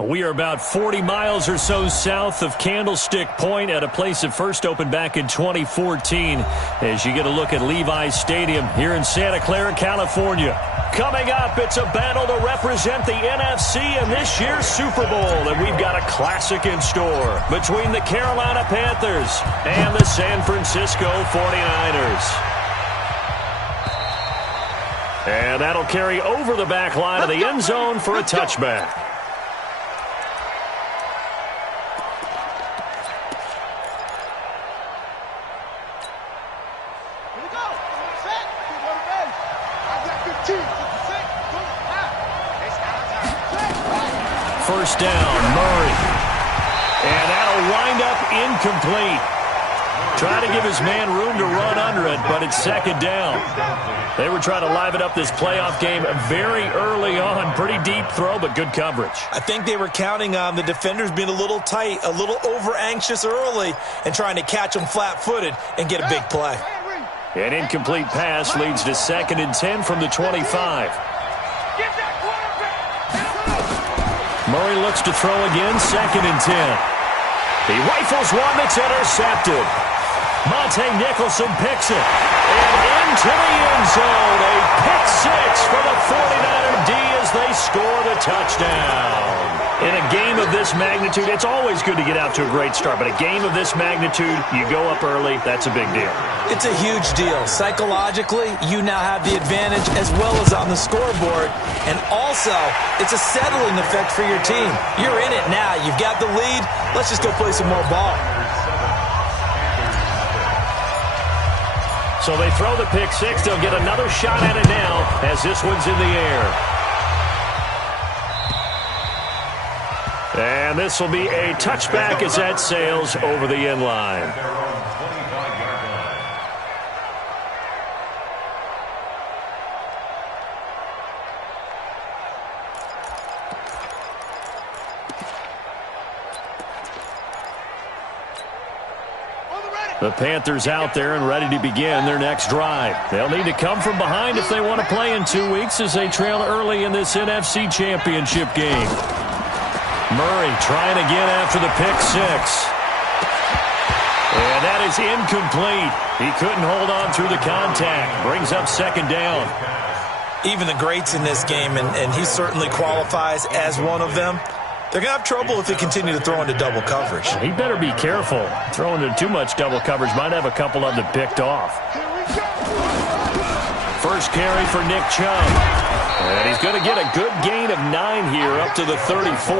We are about 40 miles or so south of Candlestick Point at a place that first opened back in 2014 as you get a look at Levi's Stadium here in Santa Clara, California. Coming up, it's a battle to represent the NFC in this year's Super Bowl, and we've got a classic in store between the Carolina Panthers and the San Francisco 49ers. And that'll carry over the back line of the end zone for a touchback. First down, Murray. And that'll wind up incomplete. Try to give his man room to run under it, but it's second down. They were trying to liven up this playoff game very early on. Pretty deep throw, but good coverage. I think they were counting on the defenders being a little tight, a little over-anxious early, and trying to catch them flat-footed and get a big play. An incomplete pass leads to 2nd and 10 from the 25. Murray looks to throw again, 2nd and 10. He rifles one that's intercepted. Monte Nicholson picks it. And into the end zone. A pick six for the 49er D as they score the touchdown. In a game of this magnitude, it's always good to get out to a great start. But a game of this magnitude, you go up early, that's a big deal. It's a huge deal. Psychologically, you now have the advantage as well as on the scoreboard. And also, it's a settling effect for your team. You're in it now. You've got the lead. Let's just go play some more ball. So they throw the pick six. They'll get another shot at it now as this one's in the air. And this will be a touchback as that sails over the end line. The Panthers out there and ready to begin their next drive. They'll need to come from behind if they want to play in 2 weeks as they trail early in this NFC Championship game. Murray trying again after the pick six. And that is incomplete. He couldn't hold on through the contact. Brings up 2nd down. Even the greats in this game, and he certainly qualifies as one of them, they're going to have trouble if they continue to throw into double coverage. He better be careful. Throwing into too much double coverage might have a couple of them picked off. First carry for Nick Chubb. And he's going to get a good gain of 9 here up to the 34.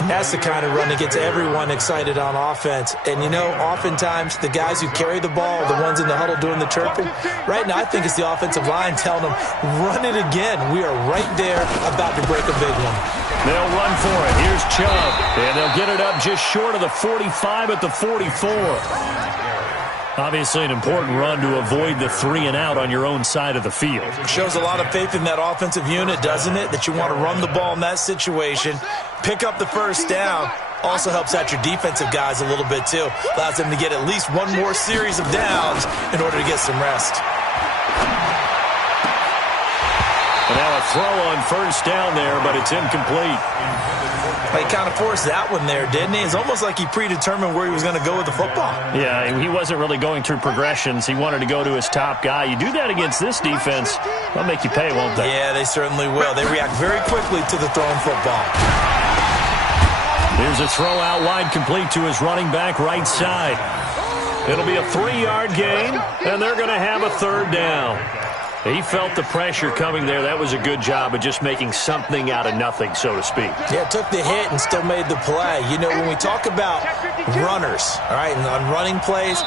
And that's the kind of run that gets everyone excited on offense. And, you know, oftentimes the guys who carry the ball, the ones in the huddle doing the chirping, right now I think it's the offensive line telling them, run it again. We are right there about to break a big one. They'll run for it. Here's Chubb. And they'll get it up just short of the 45 at the 44. Obviously an important run to avoid the 3 and out on your own side of the field. It shows a lot of faith in that offensive unit, doesn't it? That you want to run the ball in that situation. Pick up the first down. Also helps out your defensive guys a little bit too. Allows them to get at least one more series of downs in order to get some rest. And now a throw on first down there, but it's incomplete. He kind of forced that one there, didn't he? It's almost like he predetermined where he was going to go with the football. Yeah, he wasn't really going through progressions. He wanted to go to his top guy. You do that against this defense, they'll make you pay, won't they? Yeah, they certainly will. They react very quickly to the thrown football. Here's a throw out wide complete to his running back right side. It'll be a 3-yard gain, and they're going to have a 3rd down. He felt the pressure coming there. That was a good job of just making something out of nothing, so to speak. Yeah, took the hit and still made the play. You know, when we talk about runners, all right, and on running plays,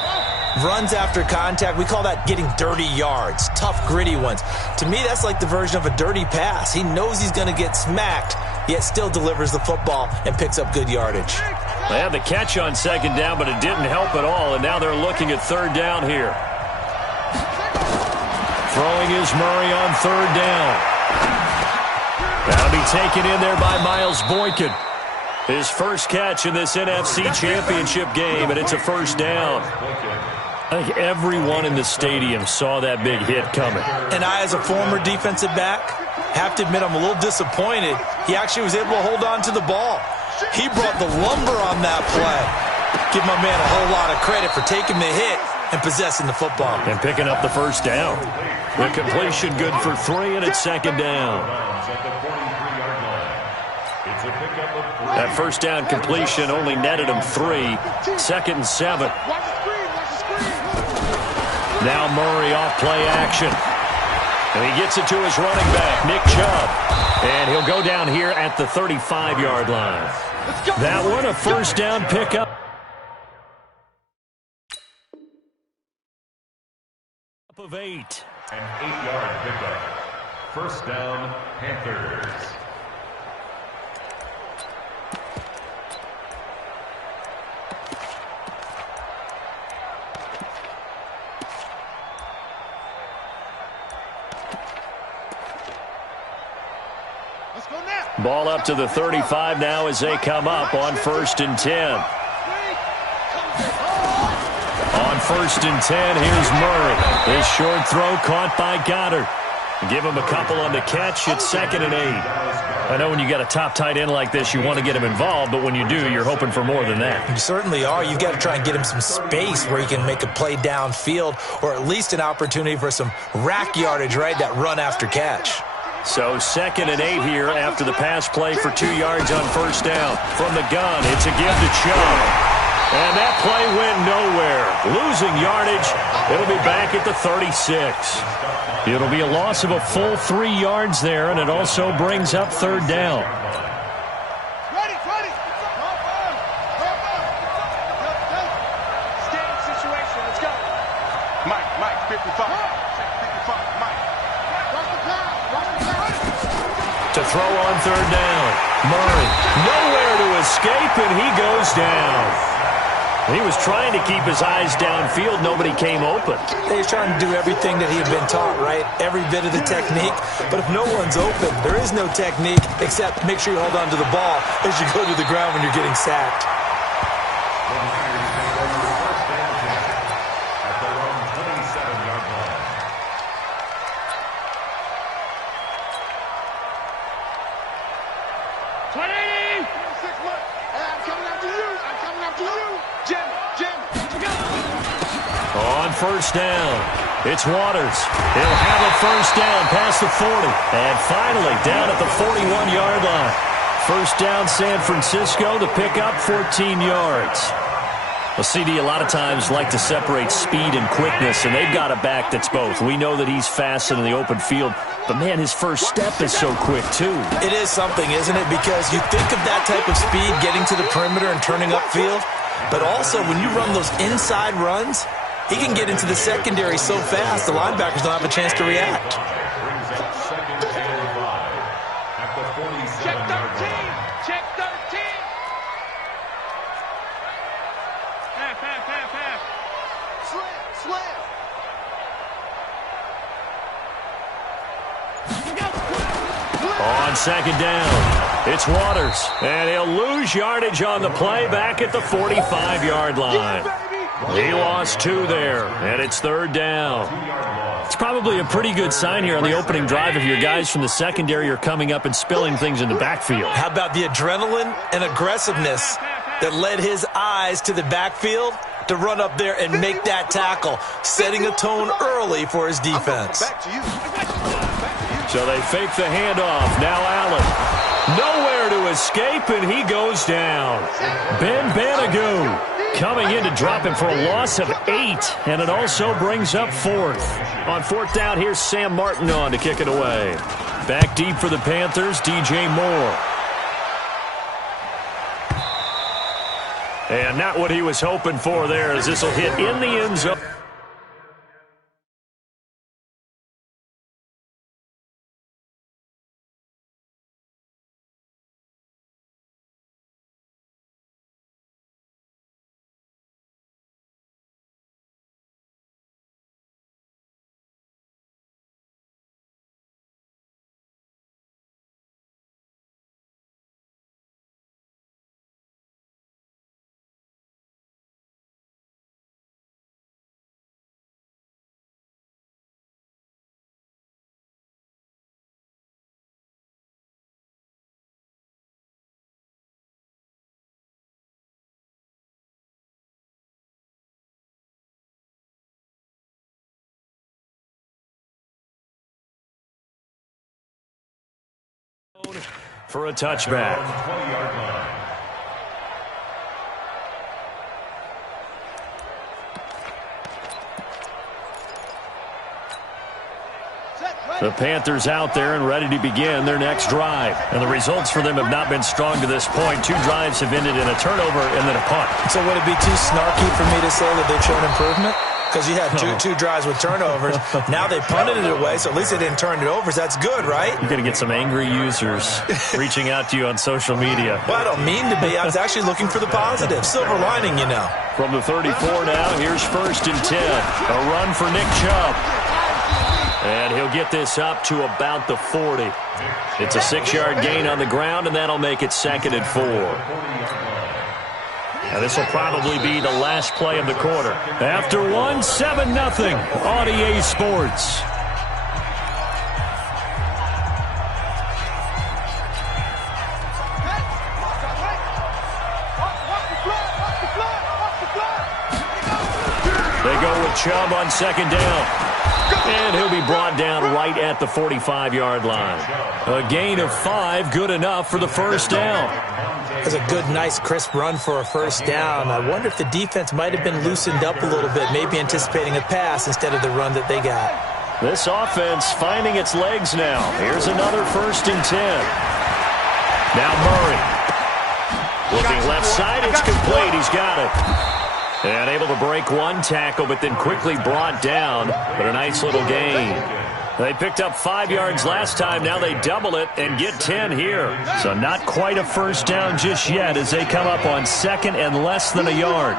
runs after contact, we call that getting dirty yards, tough, gritty ones. To me, that's like the version of a dirty pass. He knows he's going to get smacked, yet still delivers the football and picks up good yardage. They had the catch on 2nd down, but it didn't help at all, and now they're looking at 3rd down here. Throwing is Murray on 3rd down. That'll be taken in there by Miles Boykin. His first catch in this NFC Championship game, and it's a 1st down. I think everyone in the stadium saw that big hit coming. And I, as a former defensive back, Have to admit, I'm a little disappointed. He actually was able to hold on to the ball. He brought the lumber on that play. Give my man a whole lot of credit for taking the hit and possessing the football. And picking up the first down. The completion good for 3, and it's second down. That first down completion only netted him 3. Second and 7. Now Murray off play action. And he gets it to his running back, Nick Chubb. And he'll go down here at the 35-yard line. That one, a first down pickup. Of 8. An 8-yard pickup. First down, Panthers. Ball up to the 35 now as they come up on 1st and 10. On 1st and 10, here's Murray. This short throw caught by Goddard. Give him a couple on the catch. It's 2nd and 8. I know when you got a top tight end like this, you want to get him involved, but when you do, you're hoping for more than that. You certainly are. You've got to try and get him some space where he can make a play downfield, or at least an opportunity for some rack yardage, right? That run after catch. So 2nd and 8 here after the pass play for 2 yards on first down. From the gun, it's a give to Chubb. And that play went nowhere. Losing yardage. It'll be back at the 36. It'll be a loss of a full 3 yards there, and it also brings up 3rd down. Standing situation. Let's go. Mike, 55. Mike. To throw on 3rd down. Murray, nowhere to escape, and he goes down. He was trying to keep his eyes downfield. Nobody came open. He's trying to do everything that he had been taught, right? Every bit of the technique. But if no one's open, there is no technique except make sure you hold on to the ball as you go to the ground when you're getting sacked. On first down, it's Waters. He'll have a first down past the 40. And finally, down at the 41-yard line. First down, San Francisco to pick up 14 yards. Well, CD, a lot of times like to separate speed and quickness, and they've got a back that's both. We know that he's fast in the open field, but, man, his first step is so quick, too. It is something, isn't it? Because you think of that type of speed getting to the perimeter and turning upfield, but also when you run those inside runs, he can get into the secondary so fast, the linebackers don't have a chance to react. Check 13. Check 13. Half. Slam. On second down, it's Waters, and he'll lose yardage on the play back at the 45-yard line. He lost 2 there, and it's 3rd down. It's probably a pretty good sign here on the opening drive if your guys from the secondary are coming up and spilling things in the backfield. How about the adrenaline and aggressiveness that led his eyes to the backfield to run up there and make that tackle, setting a tone early for his defense. So they fake the handoff. Now Allen. Nowhere to escape, and he goes down. Ben Banagoo coming in to drop him for a loss of 8, and it also brings up 4th. On 4th down, here's Sam Martin on to kick it away. Back deep for the Panthers, DJ Moore. And not what he was hoping for there, as this will hit in the end zone. for a touchback. 20-yard line. The Panthers out there and ready to begin their next drive. And the results for them have not been strong to this point. 2 drives have ended in a turnover and then a punt. So would it be too snarky for me to say that they've shown improvement? Because you had two drives with turnovers. Now they punted it away, so at least they didn't turn it over. So that's good, right? You're going to get some angry users reaching out to you on social media. Well, I don't mean to be. I was actually looking for the positive. Silver lining, you know. From the 34 now, here's 1st and 10. A run for Nick Chubb. And he'll get this up to about the 40. It's a 6-yard gain on the ground, and that'll make it 2nd and 4. Now this will probably be the last play of the quarter. After 7-0 on EA Sports. They go with Chubb on 2nd down. And he'll be brought down right at the 45-yard line. A gain of 5, good enough for the 1st down. That's a good, nice, crisp run for a 1st down. I wonder if the defense might have been loosened up a little bit, maybe anticipating a pass instead of the run that they got. This offense finding its legs now. Here's another 1st and 10. Now Murray. Looking left side, it's complete. He's got it. And able to break one tackle, but then quickly brought down. But a nice little gain. They picked up 5 yards last time. Now they double it and get 10 here. So not quite a 1st down just yet as they come up on 2nd and less than a yard.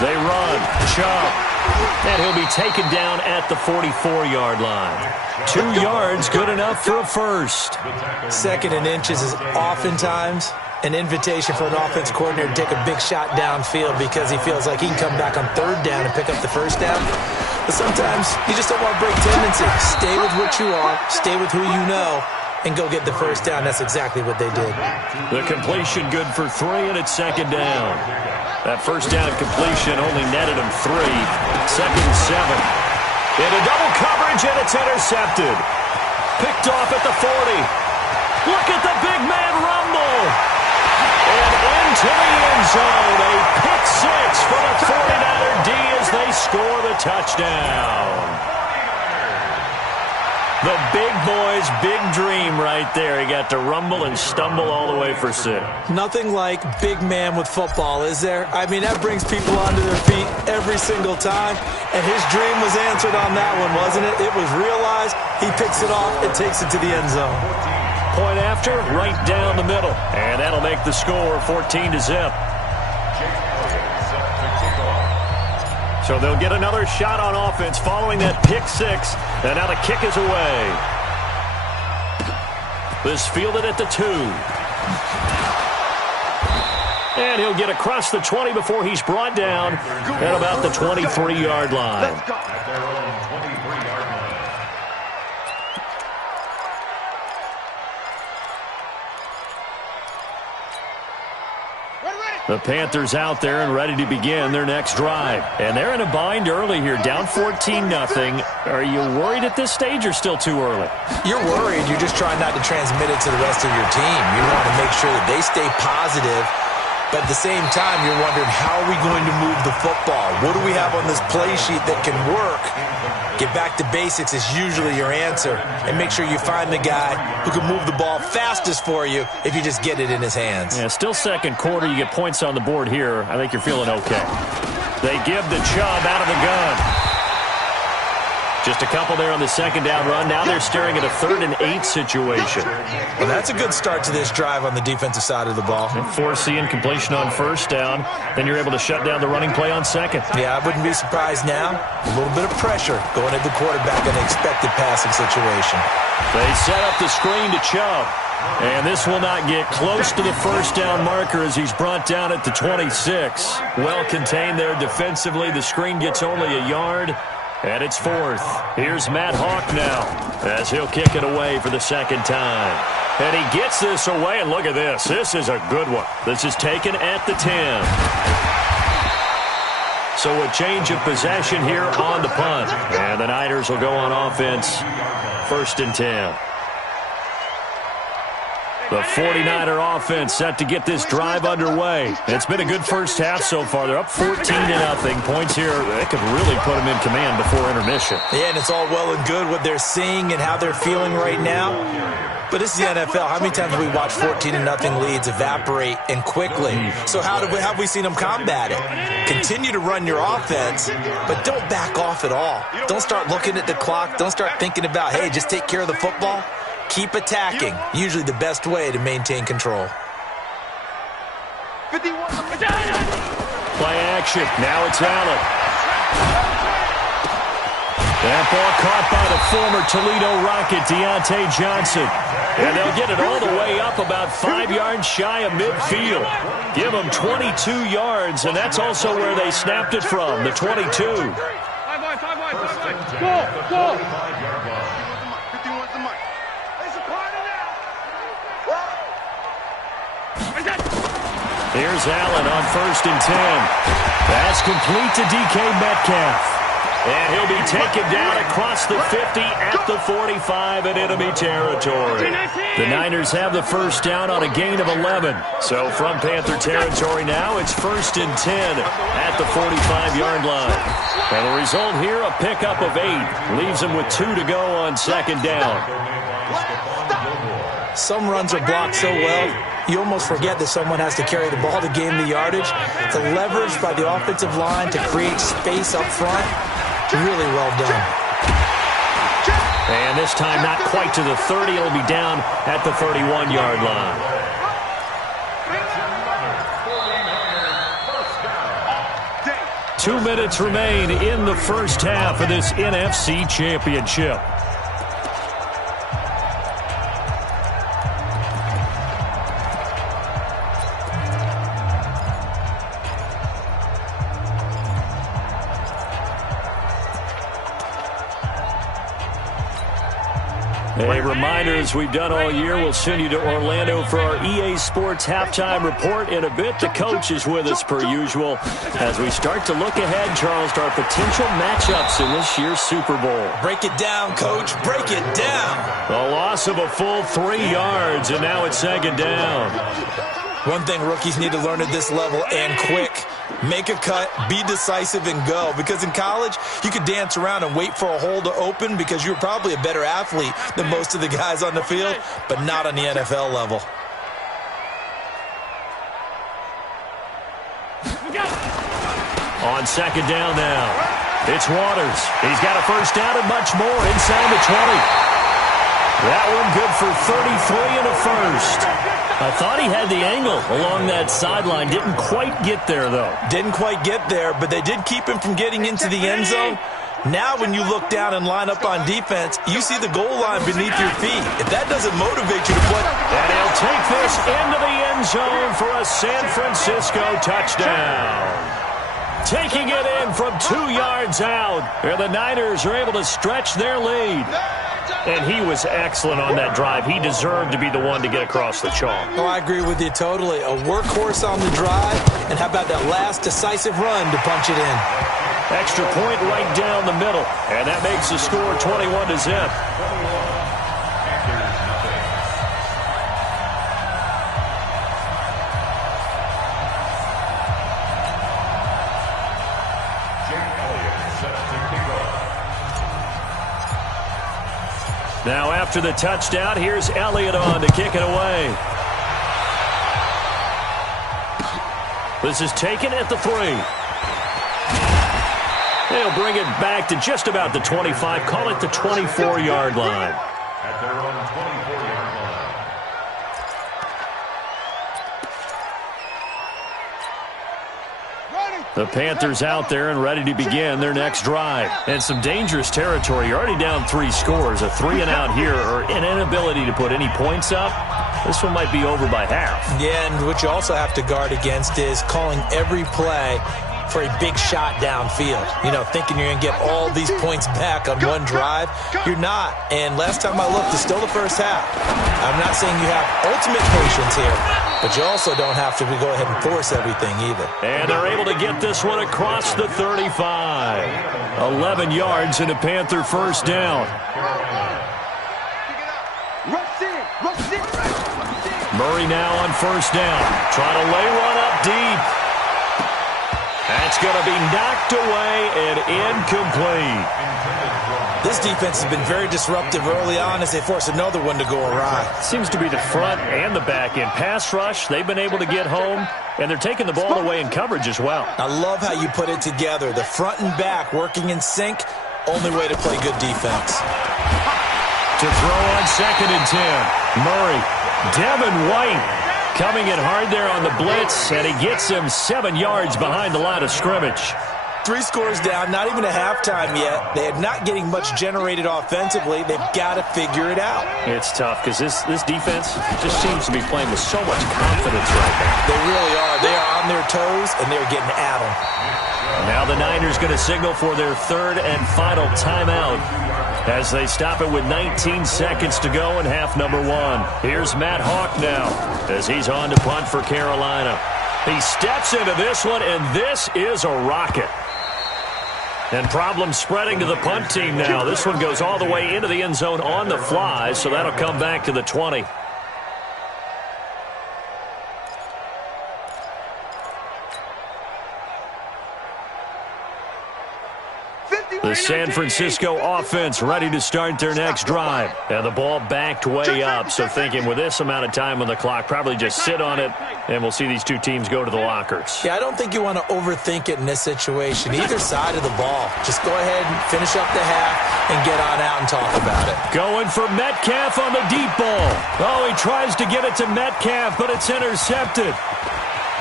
They run. Chubb. And he'll be taken down at the 44-yard line. 2 yards, good enough for a 1st. 2nd and inches is oftentimes an invitation for an offense coordinator to take a big shot downfield because he feels like he can come back on 3rd down and pick up the 1st down. But sometimes you just don't want to break tendency. Stay with what you are, stay with who you know, and go get the 1st down. That's exactly what they did. The completion good for 3, and it's 2nd down. That 1st down completion only netted him 3. 2nd and 7. Into double coverage, and it's intercepted. Picked off at the 40. Look at the big man rumble. And into the end zone, a pick 6 for the 49er D as they score the touchdown. The big boy's big dream right there. He got to rumble and stumble all the way for 6. Nothing like big man with football, is there? I mean, that brings people onto their feet every single time. And his dream was answered on that one, wasn't it? It was realized. He picks it off and takes it to the end zone. Point after, right down the middle. And that'll make the score 14-0. So they'll get another shot on offense following that pick 6. And now the kick is away. This fielded at the 2. And he'll get across the 20 before he's brought down at about the 23-yard line. The Panthers out there and ready to begin their next drive. And they're in a bind early here, down 14-0. Are you worried at this stage or still too early? You're worried. You're just trying not to transmit it to the rest of your team. You want to make sure that they stay positive. But at the same time, you're wondering, how are we going to move the football? What do we have on this play sheet that can work? Get back to basics is usually your answer. And make sure you find the guy who can move the ball fastest for you if you just get it in his hands. Yeah, still 2nd quarter. You get points on the board here. I think you're feeling okay. They give the Chubb out of the gun. Just a couple there on the 2nd down run. Now they're staring at a 3rd and 8 situation. Well, that's a good start to this drive on the defensive side of the ball. And forcing completion on 1st down. Then you're able to shut down the running play on 2nd. Yeah, I wouldn't be surprised now. A little bit of pressure going at the quarterback in an expected passing situation. They set up the screen to Chubb. And this will not get close to the 1st down marker as he's brought down at the 26. Well contained there defensively. The screen gets only a yard. And it's 4th. Here's Matt Hawk now as he'll kick it away for the 2nd time. And he gets this away, and look at this. This is a good one. This is taken at the 10. So a change of possession here on the punt. And the Niners will go on offense. 1st and 10. The 49er offense set to get this drive underway. It's been a good first half so far. They're up 14-0. Points here, they could really put them in command before intermission. Yeah, and it's all well and good what they're seeing and how they're feeling right now. But this is the NFL. How many times have we watched 14-0 leads evaporate and quickly? So how have we seen them combat it? Continue to run your offense, but don't back off at all. Don't start looking at the clock. Don't start thinking about, hey, just take care of the football. Keep attacking. Usually the best way to maintain control. Play Play action. Now it's Allen. That ball caught by the former Toledo Rocket, Deontay Johnson. And they'll get it all the way up about 5 yards shy of midfield. Give them 22 yards, and that's also where they snapped it from, the 22. Go. Here's Allen on 1st and 10. That's complete to DK Metcalf. And he'll be taken down across the 50 at the 45 in enemy territory. The Niners have the first down on a gain of 11. So from Panther territory now, it's 1st and 10 at the 45-yard line. And the result here, a pickup of 8. Leaves them with 2 to go on 2nd down. Some runs are blocked so well, you almost forget that someone has to carry the ball to gain the yardage. The leverage by the offensive line to create space up front, really well done. And this time not quite to the 30. It'll be down at the 31-yard line. Two minutes remain in the first half of this NFC Championship. A reminder, as we've done all year, we'll send you to Orlando for our EA Sports halftime report in a bit. The coach is with us per usual as we start to look ahead, Charles, to our potential matchups in this year's Super Bowl. Break it down, Coach. Break it down. A loss of a full 3 yards, and now it's 2nd down. One thing rookies need to learn at this level, and quick. Make a cut, be decisive, and go. Because in college, you could dance around and wait for a hole to open because you're probably a better athlete than most of the guys on the field, but not on the NFL level. On 2nd down now, it's Waters. He's got a first down and much more inside the 20. That one good for 33 and a first. I thought he had the angle along that sideline. Didn't quite get there, though. Didn't quite get there, but they did keep him from getting into the end zone. Now when you look down and line up on defense, you see the goal line beneath your feet. If that doesn't motivate you to play. And he'll take this into the end zone for a San Francisco touchdown. Taking it in from 2 yards out. And the Niners are able to stretch their lead. And he was excellent on that drive. He deserved to be the one to get across the chalk. Oh, I agree with you totally. A workhorse on the drive. And how about that last decisive run to punch it in? Extra point right down the middle. And that makes the score 21-0. Now after the touchdown, here's Elliott on to kick it away. This is taken at the 3. They'll bring it back to just about the 25. Call it the 24-yard line. At their own 24-yard line. The Panthers out there and ready to begin their next drive. And some dangerous territory. You're already down 3 scores. A 3-and-out here or an inability to put any points up. This one might be over by half. Yeah, and what you also have to guard against is calling every play for a big shot downfield. You know, thinking you're going to get all these points back on one drive. You're not. And last time I looked, it's still the first half. I'm not saying you have ultimate patience here, but you also don't have to go ahead and force everything either. And they're able to get this one across the 35. 11 yards and a Panther first down. Rush in. Murray now on first down. Trying to lay one up deep. That's going to be knocked away and incomplete. This defense has been very disruptive early on as they force another one to go awry. Seems to be the front and the back end. Pass rush, they've been able to get home, and they're taking the ball away in coverage as well. I love how you put it together. The front and back working in sync, only way to play good defense. To throw on 2nd and 10. Murray, Devin White coming in hard there on the blitz, and he gets him 7 yards behind the line of scrimmage. 3 scores down, not even a halftime yet. They are not getting much generated offensively. They've got to figure it out. It's tough because this defense just seems to be playing with so much confidence right now. They really are. They are on their toes, and they're getting at them. Now the Niners going to signal for their 3rd and final timeout as they stop it with 19 seconds to go in half number 1. Here's Matt Hawk now as he's on to punt for Carolina. He steps into this one, and this is a rocket. And problems spreading to the punt team now. This one goes all the way into the end zone on the fly, so that'll come back to the 20. The San Francisco offense ready to start their next drive. And the ball backed way up, so thinking with this amount of time on the clock, probably just sit on it, and we'll see these two teams go to the lockers. Yeah, I don't think you want to overthink it in this situation. Either side of the ball. Just go ahead and finish up the half and get on out and talk about it. Going for Metcalf on the deep ball. Oh, he tries to get it to Metcalf, but it's intercepted.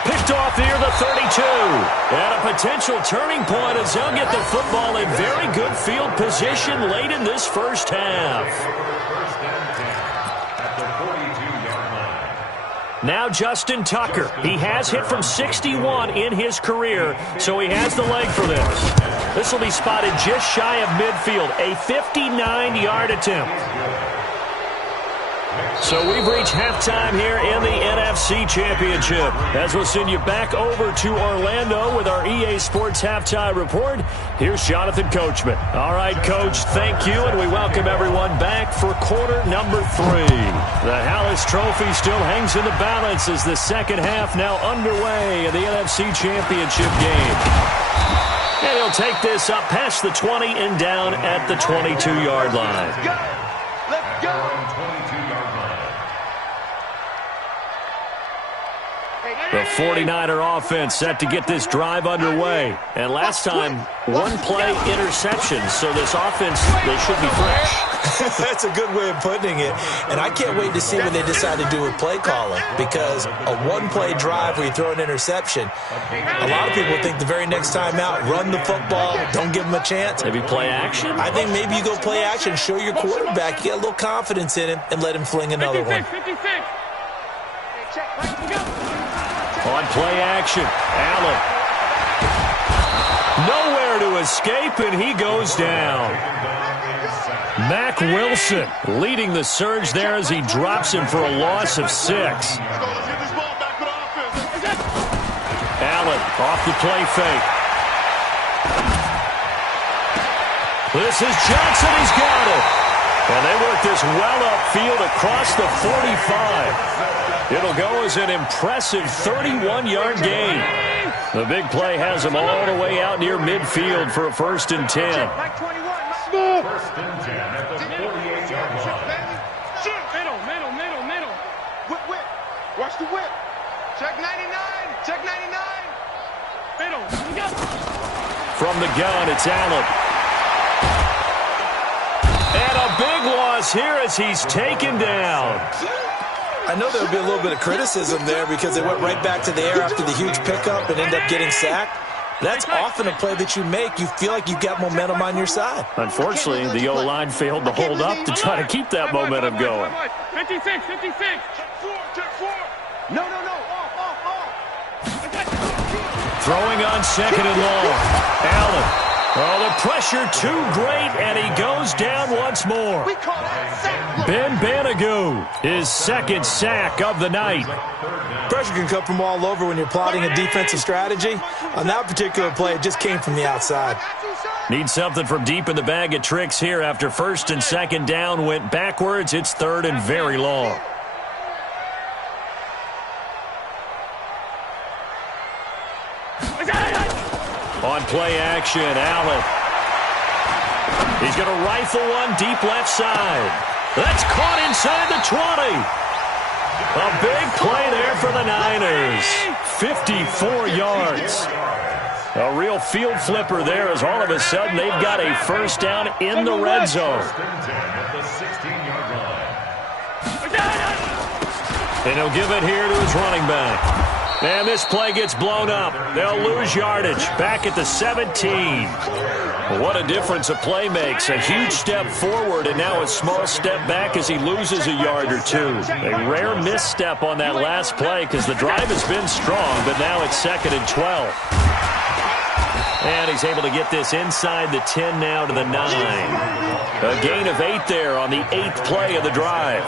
Picked off near the 32. And a potential turning point as he'll get the football in very good field position late in this first half. Now Justin Tucker. He has hit from 61 in his career, so he has the leg for this. This will be spotted just shy of midfield, a 59-yard attempt. So we've reached halftime here in the NFC Championship. As we'll send you back over to Orlando with our EA Sports Halftime Report, here's Jonathan Coachman. All right, Coach, thank you, and we welcome everyone back for quarter number 3. The Hallis Trophy still hangs in the balance as the second half now underway in the NFC Championship game. And he'll take this up past the 20 and down at the 22-yard line. Let's go. The 49er offense set to get this drive underway. And last time, one play interception, so this offense, they should be fresh. That's a good way of putting it. And I can't wait to see what they decide to do with play calling, because a one-play drive where you throw an interception, a lot of people think the very next time out, run the football, don't give them a chance. Maybe play action? I think maybe you go play action, show your quarterback, you get a little confidence in him, and let him fling another one. 56. On play action, Allen. Nowhere to escape, and he goes down. Mack Wilson leading the surge there as he drops him for a loss of 6. Allen off the play fake. This is Johnson. He's got it. And they work this well upfield across the 45. It'll go as an impressive 31-yard gain. The big play has him all the way out near midfield for a 1st and 10. 1st and 10 at the 48-yard line. Middle. Whip. Watch the whip. Check 99. Check 99. Middle. From the gun, it's Allen. And a big loss here as he's taken down. I know there would be a little bit of criticism there because they went right back to the air after the huge pickup and ended up getting sacked. That's often a play that you make. You feel like you've got momentum on your side. Unfortunately, the O-line failed to hold up to try to keep that momentum going. 56. Check 4. No. Off. Throwing on 2nd and long. Allen. Oh, the pressure too great, and he goes down once more. We call that sack. Ben Banagou, his 2nd sack of the night. Pressure can come from all over when you're plotting a defensive strategy. On that particular play, it just came from the outside. Got you, sir. Need something from deep in the bag of tricks here after first and second down went backwards. It's third and very long. On play action, Allen. He's going to rifle one deep left side. That's caught inside the 20. A big play there for the Niners. 54 yards. A real field flipper there as all of a sudden they've got a first down in the red zone. And he'll give it here to his running back. And this play gets blown up. They'll lose yardage back at the 17. What a difference a play makes. A huge step forward and now a small step back as he loses a yard or two. A rare misstep on that last play because the drive has been strong, but now it's 2nd and 12. And he's able to get this inside the 10 now to the 9. A gain of 8 there on the 8th play of the drive.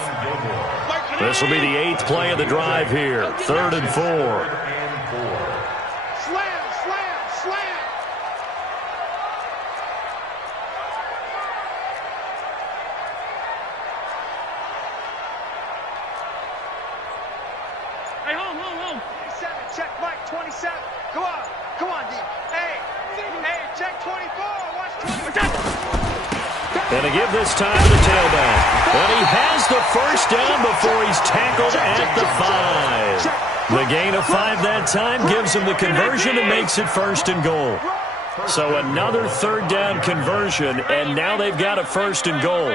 This will be the 8th play of the drive here. 3rd and 4. Slam, slam, slam. Hey, home. 27, check Mike, 27. Come on, D. Hey, check 24. Watch 24. And to give this time to the tailback. And he has the first down before he's tackled at the 5. The gain of 5 that time gives him the conversion and makes it 1st and goal. So another 3rd down conversion, and now they've got a 1st and goal.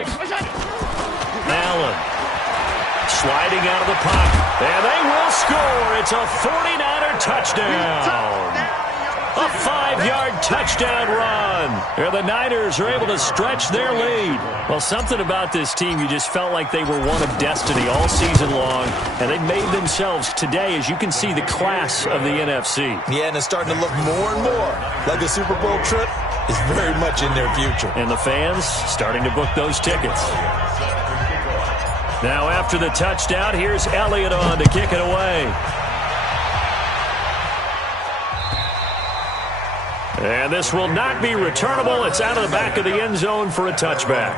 Allen sliding out of the pocket. And they will score. It's a 49er touchdown. A 5-yard touchdown run. And the Niners are able to stretch their lead. Well, something about this team, you just felt like they were one of destiny all season long. And they made themselves today, as you can see, the class of the NFC. Yeah, and it's starting to look more and more like a Super Bowl trip is very much in their future. And the fans starting to book those tickets. Now after the touchdown, here's Elliott on to kick it away. And this will not be returnable. It's out of the back of the end zone for a touchback.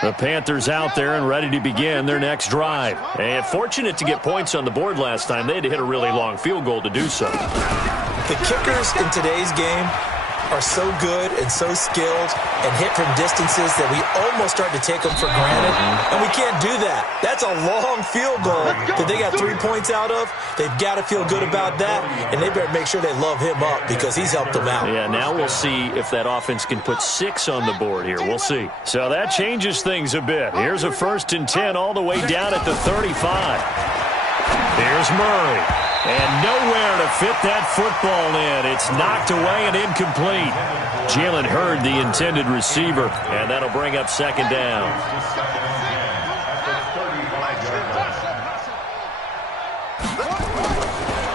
The Panthers out there and ready to begin their next drive. And fortunate to get points on the board last time. They had to hit a really long field goal to do so. The kickers in today's game are so good and so skilled and hit from distances that we almost start to take them for granted, and we can't do that. That's a long field goal that they got 3 points out of. They've got to feel good about that, and they better make sure they love him up because he's helped them out. Yeah, now we'll see if that offense can put 6 on the board here. We'll see. So that changes things a bit. Here's a 1st and 10 all the way down at the 35. Here's Murray. And nowhere to fit that football in. It's knocked away and incomplete. Jalen Hurd, the intended receiver, and that'll bring up 2nd down.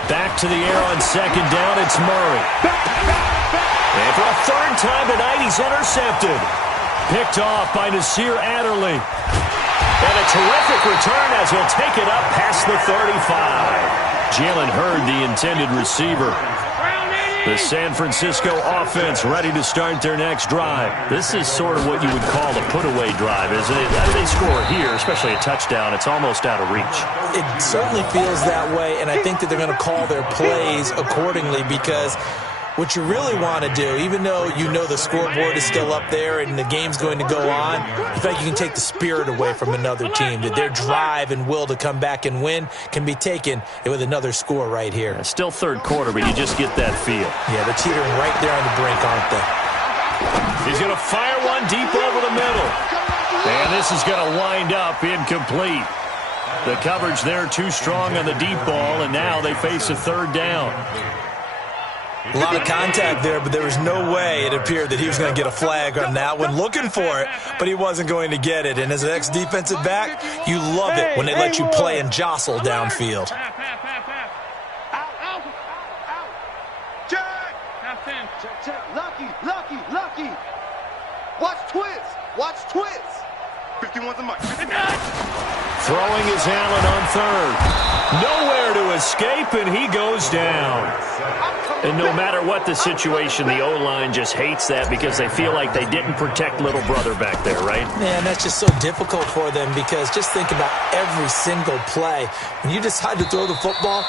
Back to the air on 2nd down, it's Murray. And for a 3rd time tonight, he's intercepted. Picked off by Nasir Adderley. And a terrific return as he'll take it up past the 35. Jalen Hurd, the intended receiver. The San Francisco offense ready to start their next drive. This is sort of what you would call a put-away drive, isn't it? As they score here, especially a touchdown, it's almost out of reach. It certainly feels that way, and I think that they're going to call their plays accordingly because what you really want to do, even though you know the scoreboard is still up there and the game's going to go on, in fact, you can take the spirit away from another team, that their drive and will to come back and win can be taken with another score right here. It's still 3rd quarter, but you just get that feel. Yeah, they're teetering right there on the brink, aren't they? He's going to fire one deep over the middle. And this is going to wind up incomplete. The coverage there too strong on the deep ball, and now they face a 3rd down. A lot of contact there, but there was no way it appeared that he was going to get a flag on that one. Looking for it, but he wasn't going to get it. And as an ex-defensive back, you love it when they let you play and jostle downfield. Lucky. Watch twist. 51's a mic. Throwing is Allen on third. Nowhere to escape, and he goes down. And no matter what the situation, the O-line just hates that because they feel like they didn't protect little brother back there, right? Man, that's just so difficult for them because just think about every single play. When you decide to throw the football,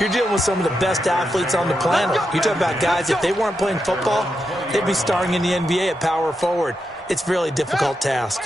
you're dealing with some of the best athletes on the planet. You talk about guys, if they weren't playing football, they'd be starring in the NBA at power forward. It's a really difficult task.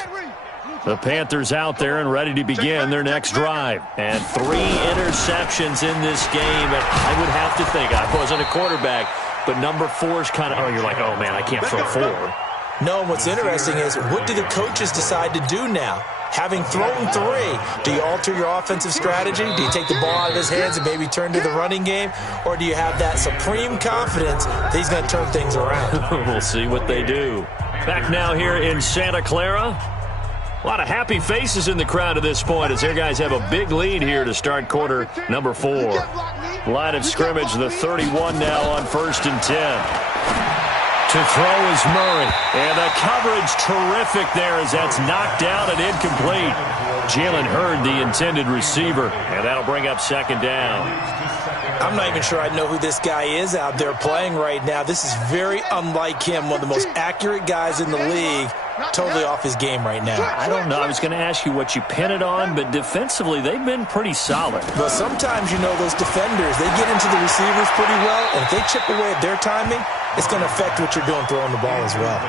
The Panthers out there and ready to begin their next drive. And 3 interceptions in this game. And I would have to think, I wasn't a quarterback, but number 4 is kind of, you're like, oh, man, I can't throw 4. No, what's interesting is what do the coaches decide to do now? Having thrown 3, do you alter your offensive strategy? Do you take the ball out of his hands and maybe turn to the running game? Or do you have that supreme confidence that he's going to turn things around? We'll see what they do. Back now here in Santa Clara. A lot of happy faces in the crowd at this point as their guys have a big lead here to start quarter number 4. Line of scrimmage, the 31 now on 1st and 10. To throw is Murray. And the coverage terrific there as that's knocked down and incomplete. Jalen Hurd, the intended receiver. And that'll bring up 2nd down. I'm not even sure I know who this guy is out there playing right now. This is very unlike him, one of the most accurate guys in the league. Totally off his game right now. I don't know. I was going to ask you what you pin it on, but defensively, they've been pretty solid. But sometimes, you know, those defenders, they get into the receivers pretty well, and if they chip away at their timing, it's going to affect what you're doing throwing the ball as well.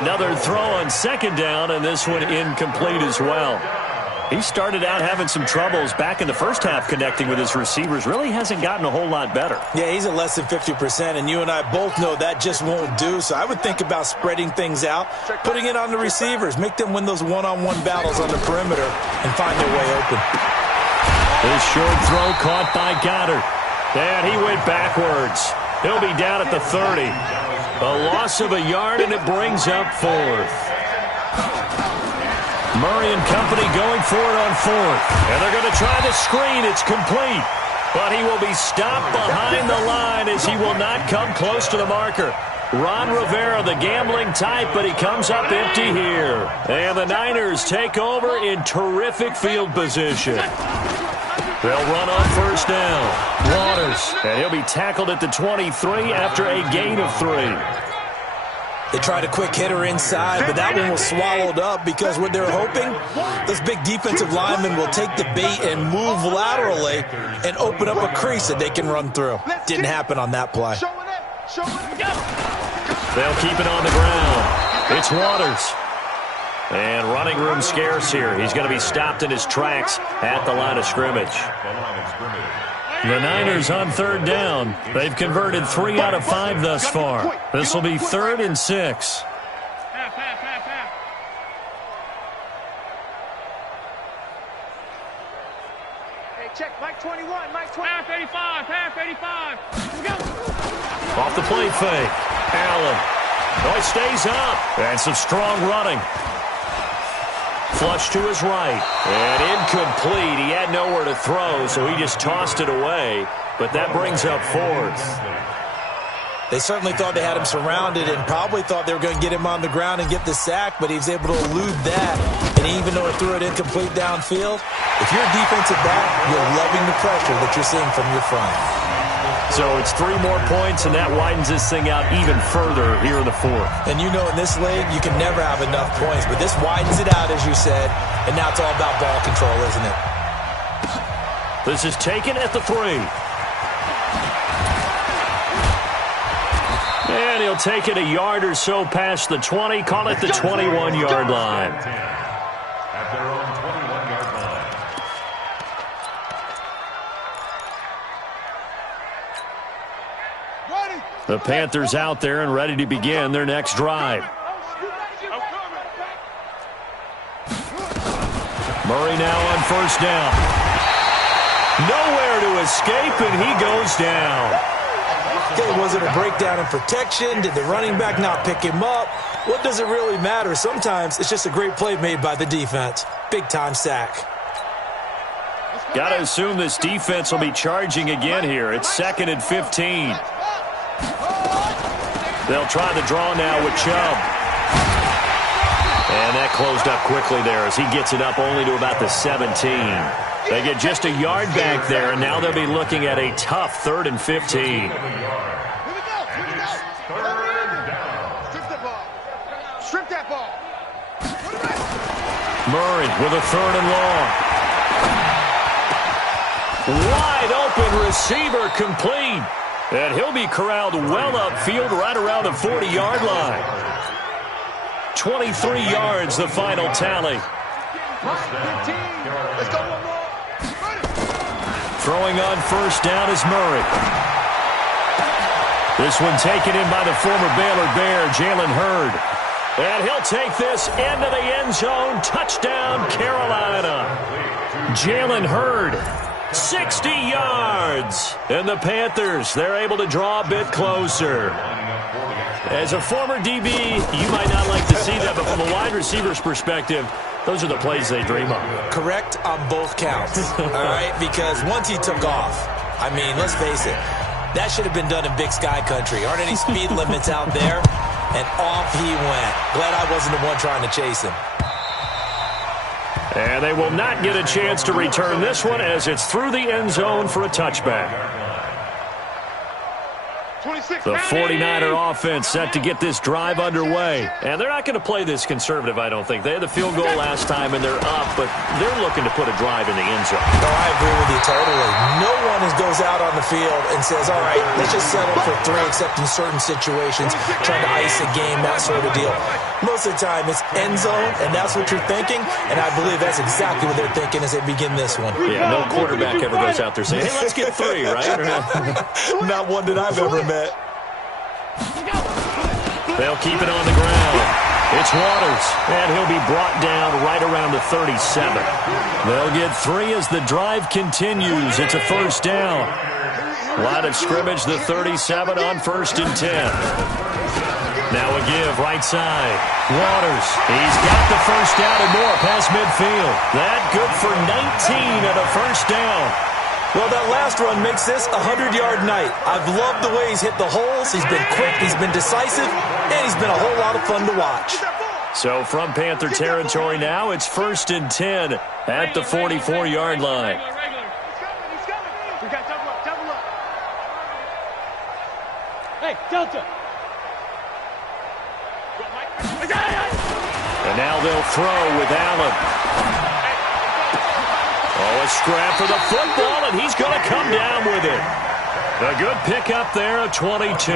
Another throw on 2nd down, and this one incomplete as well. He started out having some troubles back in the first half connecting with his receivers. Really hasn't gotten a whole lot better. Yeah, he's at less than 50%, and you and I both know that just won't do. So I would think about spreading things out, putting it on the receivers, make them win those one-on-one battles on the perimeter, and find their way open. This short throw caught by Goddard. And he went backwards. He'll be down at the 30. A loss of a yard, and it brings up 4th. Murray and company going for it on 4th. And they're going to try the screen. It's complete. But he will be stopped behind the line as he will not come close to the marker. Ron Rivera, the gambling type, but he comes up empty here. And the Niners take over in terrific field position. They'll run on 1st down. Waters. And he'll be tackled at the 23 after a gain of 3. They tried a quick hitter inside, but that one was swallowed up because what they're hoping, those big defensive linemen will take the bait and move laterally and open up a crease that they can run through. Didn't happen on that play. They'll keep it on the ground. It's Waters. And running room scarce here. He's going to be stopped in his tracks at the line of scrimmage. The Niners on 3rd down. They've converted 3 out of 5 thus far. This will be 3rd and 6. Hey, check, Mike 21, Mike 20. Half 85, half 85. Go. Off the play fake. Allen. Oh, he stays up. And some strong running. Flush to his right. And incomplete. He had nowhere to throw, so he just tossed it away. But that brings up 4th. They certainly thought they had him surrounded and probably thought they were going to get him on the ground and get the sack, but he was able to elude that. And even though he threw it incomplete downfield, if you're a defensive back, you're loving the pressure that you're seeing from your front. So it's 3 more points, and that widens this thing out even further here in the 4th. And you know in this league, you can never have enough points, but this widens it out, as you said, and now it's all about ball control, isn't it? This is taken at the 3. And he'll take it a yard or so past the 20, call it the 21-yard line. At their own 21-yard line. The Panthers out there and ready to begin their next drive. Murray now on 1st down. Nowhere to escape, and he goes down. Okay, was it a breakdown in protection? Did the running back not pick him up? What does it really matter? Sometimes it's just a great play made by the defense. Big-time sack. Got to assume this defense will be charging again here. It's 2nd and 15. They'll try the draw now with Chubb. And that closed up quickly there as he gets it up only to about the 17. They get just a yard back there, and now they'll be looking at a tough 3rd and 15. Strip that ball. Murray with a 3rd and long. Wide open receiver complete. And he'll be corralled well upfield right around the 40-yard line. 23 yards, the final tally. Throwing on first down is Murray. This one taken in by the former Baylor Bear, Jalen Hurd. And he'll take this into the end zone. Touchdown, Carolina. Jalen Hurd, 60 yards. And the Panthers, they're able to draw a bit closer. As a former DB, you might not like to see that, but from a wide receiver's perspective, those are the plays they dream of. Correct on both counts, all right? Because once he took off, I mean, let's face it, that should have been done in Big Sky country. Aren't any speed limits out there? And off he went. Glad I wasn't the one trying to chase him. And they will not get a chance to return this one as it's through the end zone for a touchback. The 49er offense set to get this drive underway. And they're not going to play this conservative, I don't think. They had the field goal last time, and they're up, but they're looking to put a drive in the end zone. No, I agree with you totally. No one goes out on the field and says, all right, let's just settle for 3, except in certain situations, trying to ice a game, that sort of deal. Most of the time, it's end zone, and that's what you're thinking, and I believe that's exactly what they're thinking as they begin this one. Yeah, no quarterback ever goes out there saying, hey, let's get 3, right? Not one that I've ever met. They'll keep it on the ground. It's Waters, and he'll be brought down right around the 37. They'll get 3 as the drive continues. It's a first down. Line of scrimmage, the 37 on 1st and 10. Now a give, right side. Waters, he's got the first down and more past midfield. That good for 19 and a first down. Well, that last run makes this a 100-yard night. I've loved the way he's hit the holes. He's been quick, he's been decisive, and he's been a whole lot of fun to watch. So from Panther territory now, it's 1st and 10 at the 44-yard line. We got double up. Hey, Delta. And now they'll throw with Allen. Oh, a scrap for the football, and he's going to come down with it. A good pickup there of 22.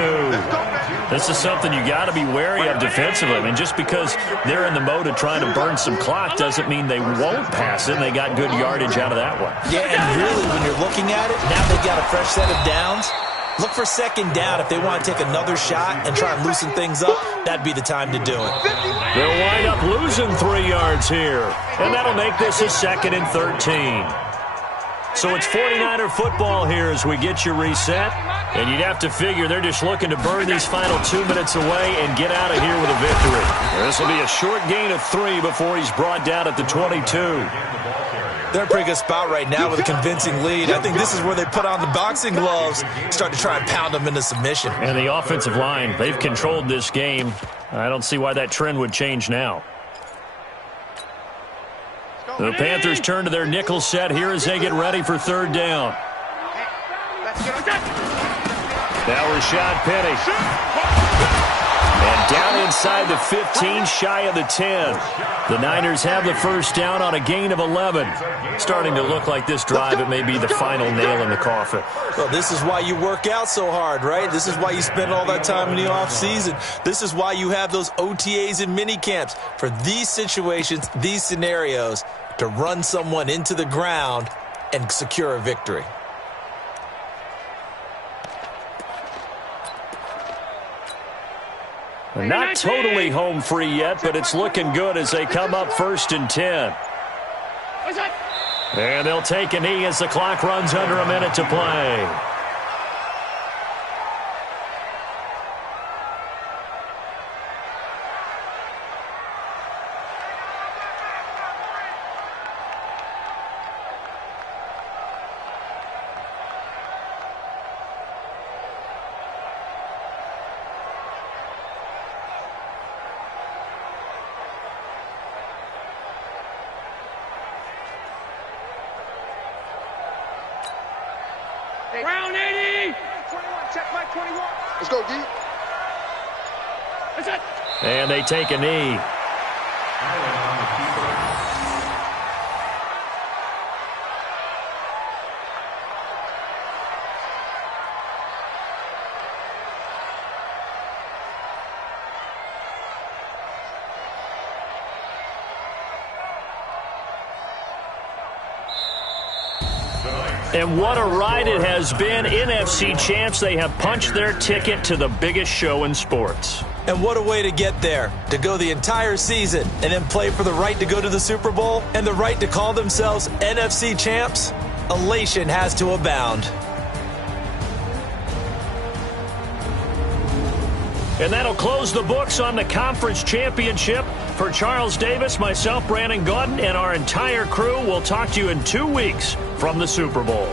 This is something you got to be wary of defensively. I mean, just because they're in the mode of trying to burn some clock doesn't mean they won't pass it, and they got good yardage out of that one. Yeah, and really, when you're looking at it, now they've got a fresh set of downs. Look for 2nd down if they want to take another shot and try and loosen things up. That'd be the time to do it. They'll wind up losing 3 yards here, and that'll make this a 2nd and 13. So it's 49er football here as we get you reset, and you'd have to figure they're just looking to burn these final 2 minutes away and get out of here with a victory. This will be a short gain of 3 before he's brought down at the 22. They're in a pretty good spot right now with a convincing lead. I think this is where they put on the boxing gloves, start to try and pound them into submission. And the offensive line, they've controlled this game. I don't see why that trend would change now. The Panthers turn to their nickel set here as they get ready for 3rd down. Now Rashad Penny. And down inside the 15, shy of the 10. The Niners have the first down on a gain of 11. Starting to look like this drive, it may be the final nail in the coffin. Well, this is why you work out so hard, right? This is why you spend all that time in the offseason. This is why you have those OTAs and mini camps for these situations, these scenarios, to run someone into the ground and secure a victory. Not totally home free yet, but it's looking good as they come up 1st and 10. And they'll take a knee as the clock runs under a minute to play. Round 80. 21, check Mike 21. Let's go, D. That's it. And they take a knee. And what a ride it has been. NFC champs, they have punched their ticket to the biggest show in sports. And what a way to get there, to go the entire season and then play for the right to go to the Super Bowl and the right to call themselves NFC champs. Elation has to abound. And that'll close the books on the conference championship. For Charles Davis, myself, Brandon Gaudin, and our entire crew, we'll talk to you in 2 weeks from the Super Bowl.